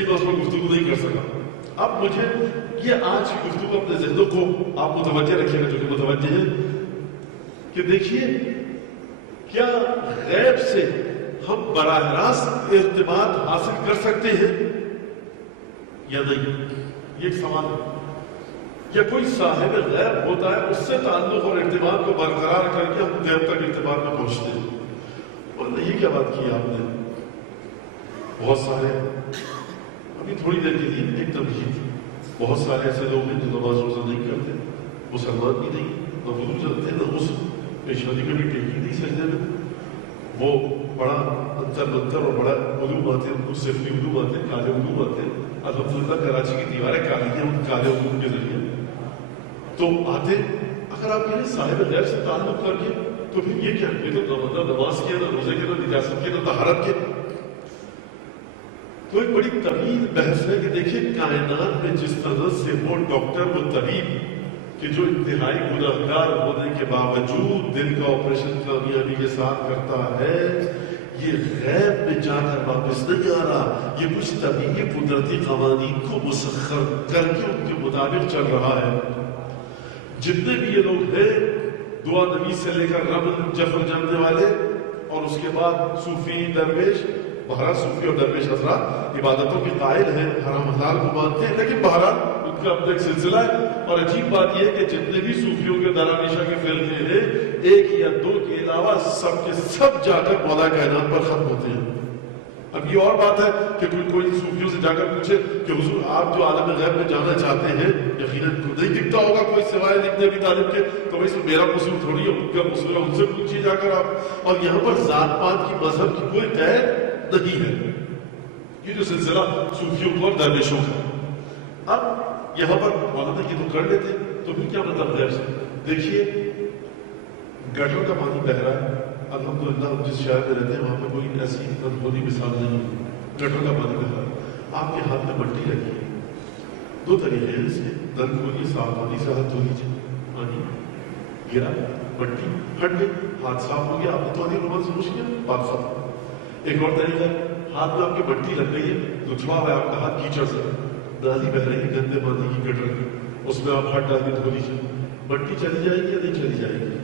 لیے میں اس پر گفتگو نہیں کر سکا. اب مجھے یہ آج کی گفتگو اپنے ذہنوں کو آپ متوجہ رکھیے گا جو کہ متوجہ ہے کہ دیکھیے کیا غیب سے ہم براہ راست ارتباط حاصل کر سکتے ہیں یا نہیں؟ یہ ایک سوال ہے. یا کوئی صاحب غیب ہوتا ہے، اس سے تعلق اور ارتباط کو برقرار کر کے ہم غیب تک ارتباط میں پہنچتے ہیں؟ اور نہیں، کیا بات کی آپ نے. بہت سارے ابھی تھوڑی دیر کے لیے ایک تمہید، بہت سارے ایسے لوگ ہیں جو نماز روزہ نہیں کرتے، مسلمان بھی نہیں، نہ وضو چلتے، نہ غسل، پیشانی کبھی ٹیکی نہیں سجدے میں. وہ بڑا انتر اور بڑا علوم آتے ہیں، ان کو صفری علوم آتے ہیں، کالے علوم آتے ہیں. الحمدللہ کراچی کی دیواریں کالی ہیں ان کالے علوم کے ذریعے. تو آتے، اگر آپ کہیں صاحب غیب سے تعلق کر کے تو پھر یہ کیا؟ یہ تو نماز کے، نہ روزے کے، نہ نجاست کے، نہ طہارت کے. تو ایک بڑی طویل بحث ہے کہ دیکھیے کائنات میں جس طرح سے وہ ڈاکٹر، وہ طبیب کہ جو انتہائی گنہگار ہونے کے باوجود دل کا آپریشن کامیابی کے ساتھ کرتا ہے، یہ غیب میں جا کر واپس نہیں آ رہا، یہ کچھ طبیعی قدرتی قوانین کو مسخر کر کے ان کے مطابق چل رہا ہے. جتنے بھی یہ لوگ ہیں، دعا نبی سے لے کر رمل جفر جاننے والے، اور اس کے بعد صوفی درویش، بہرحال صوفی اور درویش حضرات عبادتوں کے قائل ہیں، حرام حلال کو مانتے ہیں، لیکن بہرحال ان کا اپنا ایک سلسلہ ہے. اور عجیب بات یہ ہے کہ جتنے بھی صوفیوں کے دراویشہ کے فرقے ہیں، ایک یا دو کے علاوہ سب کے سب جا کر مولا کائنات پر ختم ہوتے ہیں. اب یہ اور بات ہے کہ کوئی صوفیوں سے جا کر پوچھے کہ حضور آپ جو عالم غیب میں جانا چاہتے ہیں، یقیناً نہیں دکھتا ہوگا کوئی سوائے ابن ابی طالب کے، تو بھائی میرا قصور تھوڑی ہے، ان کا قصور ہے، ان سے پوچھیے جا کر آپ. اور یہاں پر ذات پات کی مذہب کی کوئی قید نہیں ہے. یہ جو سلسلہ صوفیوں کو اور درویشوں کا. اب یہاں پر مولانا یہ تو کر لیتے، تو پھر کیا مطلب غیب سے؟ دیکھیے گٹر کا پانی بہ رہا ہے، الحمدللہ ہم جس شہر میں رہتے ہیں وہاں پہ کوئی ایسی انہونی مثال نہیں ہے. گٹر کا پانی بہ رہا ہے، آپ کے ہاتھ میں مٹی رکھی ہے. دو طریقے ہیں اسے، نل کھولیے، صاف پانی سے ہاتھ دھو لیجیے، پانی گرا، مٹی ہٹ گئی، ہاتھ صاف ہو گیا، آپ نے پانی رومال سے پوچھ لیا، بات ختم. ایک اور طریقہ ہے، ہاتھ میں آپ کی مٹی لگ گئی ہے، لچھوا ہوا ہے آپ کا ہاتھ کیچڑ سے، نالی بہ رہی ہے گندے پانی کی گٹر کی، اس میں آپ ہاتھ ڈال کے دھو لیجیے، مٹی چلی جائے گی یا نہیں چلی جائے گی؟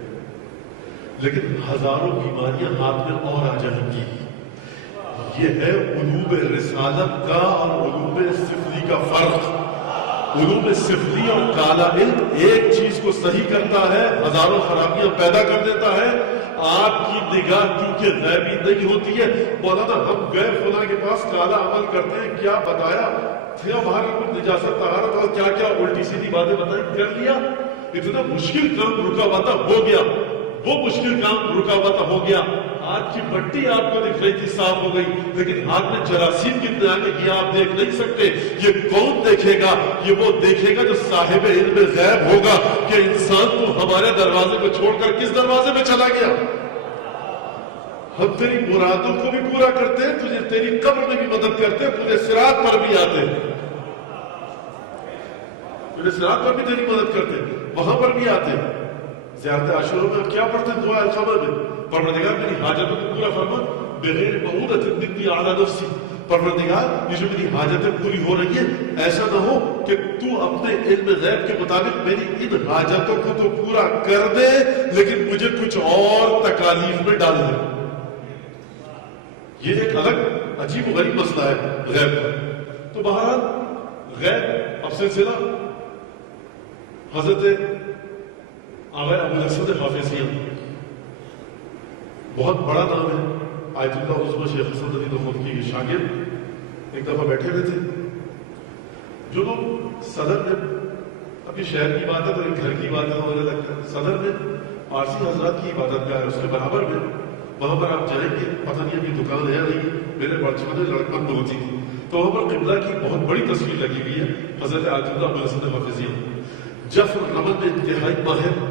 لیکن ہزاروں بیماریاں ہاتھ میں اور آ جائیں گی. یہ ہے علوم رسالت کا اور علوم سفلی کا فرق. علوم سفلی اور کالا علم ایک چیز کو صحیح کرتا ہے، ہزاروں خرابیاں پیدا کر دیتا ہے. آپ کی نگاہ کیونکہ غیبی نہیں ہوتی ہے. مولانا ہم گئے فلاں کے پاس کالا عمل کرتے ہیں، کیا بتایا تھا وہاں کی کچھ نجاست طہارت اور کیا کیا الٹی سیدھی باتیں بتائیں، کر لیا. اتنا مشکل کام رکا ہوا تھا، ہو گیا. وہ مشکل کام رکا ہوا تھا، ہو گیا. ہاتھ کی مٹی آپ کو دکھ رہی تھی، صاف ہو گئی، لیکن ہاتھ میں جراثیم کتنے آگے کیا آپ دیکھ نہیں سکتے. یہ کون دیکھے گا؟ یہ وہ دیکھے گا جو صاحب علم غیب ہوگا کہ انسان تو ہمارے دروازے کو چھوڑ کر کس دروازے پہ چلا گیا. ہم تیری مرادوں کو بھی پورا کرتے ہیں، تجھے تیری قبر میں بھی مدد کرتے ہیں، تجھے صراط پر بھی آتے ہیں، تجھے صراط پر بھی تیری مدد کرتے ہیں، وہاں پر بھی آتے ہیں. زیارت عاشورہ میں کیا پڑھتے ہیں دعا الخما میں؟ پروردگار میری حاجتوں کو پورا فرما، بغیر معونۃ منی علی نفسی. پروردگار یہ جو میری حاجتیں پوری ہو رہی ہیں، ایسا نہ ہو کہ تو اپنے علم غیب کے مطابق میری ان حاجتوں کو تو پورا کر دے لیکن مجھے کچھ اور تکالیف میں ڈال دے. یہ ایک الگ عجیب و غریب مسئلہ ہے غیب کا. تو بہرحال غیب اب سلسلہ حضرت آغا ابو الحسن حافظیہ، بہت بڑا نام ہے. آیت اللہ عظمہ شیخ حسن علی نخوتکی کے شاگرد ایک دفعہ بیٹھے ہوئے تھے. جو لوگ صدر میں، ابھی شہر کی بات ہے تو ایک گھر کی بات ہے، مجھے لگتا ہے صدر میں پارسی حضرات کی عبادت گاہ ہے، اس کے برابر میں وہاں پر آپ جائیں گے، پتہ نہیں ابھی دکان ہے نہیں، میرے بچپن میں لڑکپن میں ہوتی تھی، تو وہاں پر قبلہ کی بہت بڑی تصویر لگی ہوئی ہے حضرت آیت اللہ ابو الحسن حافظیہ. جفر رمل میں انتہائی ماہر،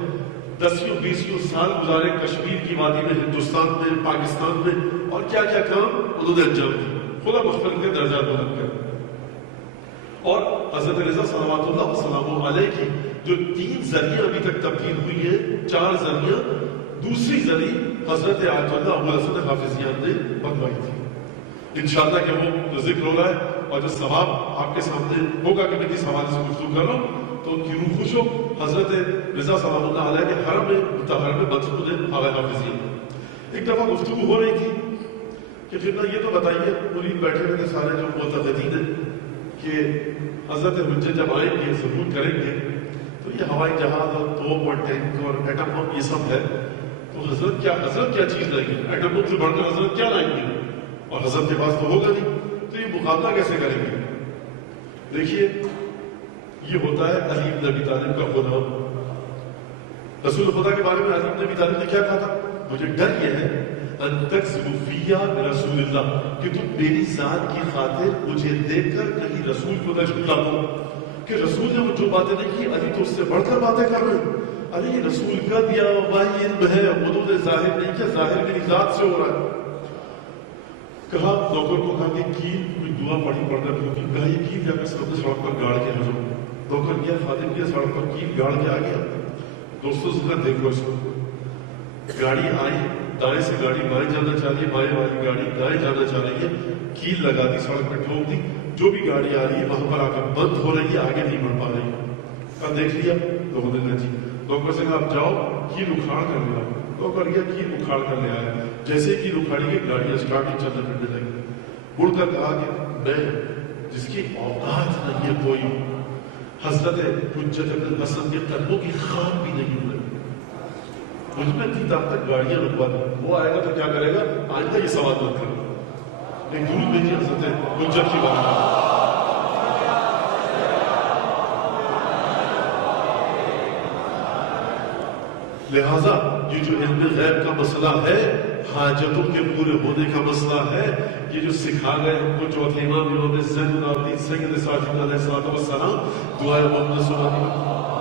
10-20 سال گزارے کشمیر کی وادی میں، ہندوستان میں، پاکستان میں، اور کیا کیا کام انہوں نے انجام دیے، خدا مغفرت کے درجات بلند کر. اور حضرت رضا صلوات اللہ وسلامہ علیہ کی جو 3 ذریعہ ابھی تک تبدیل ہوئی ہے، 4 ذریعہ، دوسری ذریعہ حضرت آیت اللہ ابو الحسن حافظیہ نے بنوائی تھی. انشاءاللہ کہ وہ ذکر ہو رہا ہے اور جو ثواب آپ کے سامنے ہوگا کہ میں کس حوالے سے گفتگو کر رہا ہوں تو ان کی روح خوش ہو. حضرت رضا سلام اللہ علیہ کے حرم مطہر میں مسجد حافظین ایک دفعہ گفتگو ہو رہی تھی کہ پھر یہ تو بتائیے مرید بیٹھے ہوئے تھے سارے جو معتقدین ہیں کہ حضرت حجت جب آئیں گے ضرور کریں گے تو یہ ہوائی جہاز اور توپ اور ٹینک اور ایٹم بم یہ سب ہے تو حضرت کیا چیز لائیں گے؟ ایٹم بم سے بڑھ کر حضرت کیا لائیں گے؟ اور حضرت کے پاس تو ہوگا نہیں تو یہ مقابلہ کیسے کریں گے؟ دیکھیے یہ ہوتا ہے علی بن ابی طالب کا غلام. رسول خدا کے بارے میں علی بن ابی طالب نے کیا کہا تھا؟ مجھے ڈر یہ ہے ان تکذب فیہ برسول اللہ کہ تم میری ذات کی خاطر مجھے دیکھ کر کہیں رسول کو نہ جھٹلا دو کہ رسول نے وہ جو باتیں نہیں کی علی تو اس سے بڑھ کر باتیں کر رہے ہیں. ارے یہ رسول کا دیا وحی علم ہے انہوں نے ظاہر نہیں کیا ظاہر میری ذات سے ہو رہا ہے. کہا نوکر کو کہا کہ کیل کوئی دعا پڑھنا کیونکہ کہا یہ کیل جا کے سامنے سڑک پر گاڑ کے آ جاؤ. نوکر گیا خادم گیا سڑک پر کیل گاڑ کے آ گیا. دوستوں سے کہا دیکھو اس کو گاڑی آئی دائیں سے گاڑی بائیں جانا چاہ رہی ہے بائیں والی گاڑی دائیں جانا چاہ رہی ہے کیل لگا دی سڑک پہ ٹھوک دی جو بھی گاڑی آ رہی ہے وہاں پر آ کر بند ہو رہی ہے آگے نہیں بڑھ پا رہی. کہا دیکھ لیا لوگوں نے کہا جی. نوکر سے کہا آپ جاؤ کیل اکھاڑ کر لے آؤ. نوکر گیا کیل اکھاڑ کر لے آیا. جیسے کیل اکھاڑی گئی گاڑی اسٹارٹ ہی چلنے پھرنے لگی. مڑ کر کہا کہ میں جس کی اوقات نہیں ہے کوئی حضرت حجت ابن الحسن کے قدموں کی خان بھی نہیں ہوئے مجھ میں اتنی طاقت گاڑیاں رکوا دی. وہ آئے گا تو کیا کرے گا؟ آئندہ یہ سوال مت کرو. ایک درود بھیجیے حضرت حجت کی بات. لہذا یہ جو علم غیب کا مسئلہ ہے حاجتوں کے پورے ہونے کا مسئلہ ہے یہ جو سکھا گئے ہم کو چوتھے امام امام زین العابدین سید ساجد علیہ السلام دعائے محمد صلی اللہ علیہ وسلم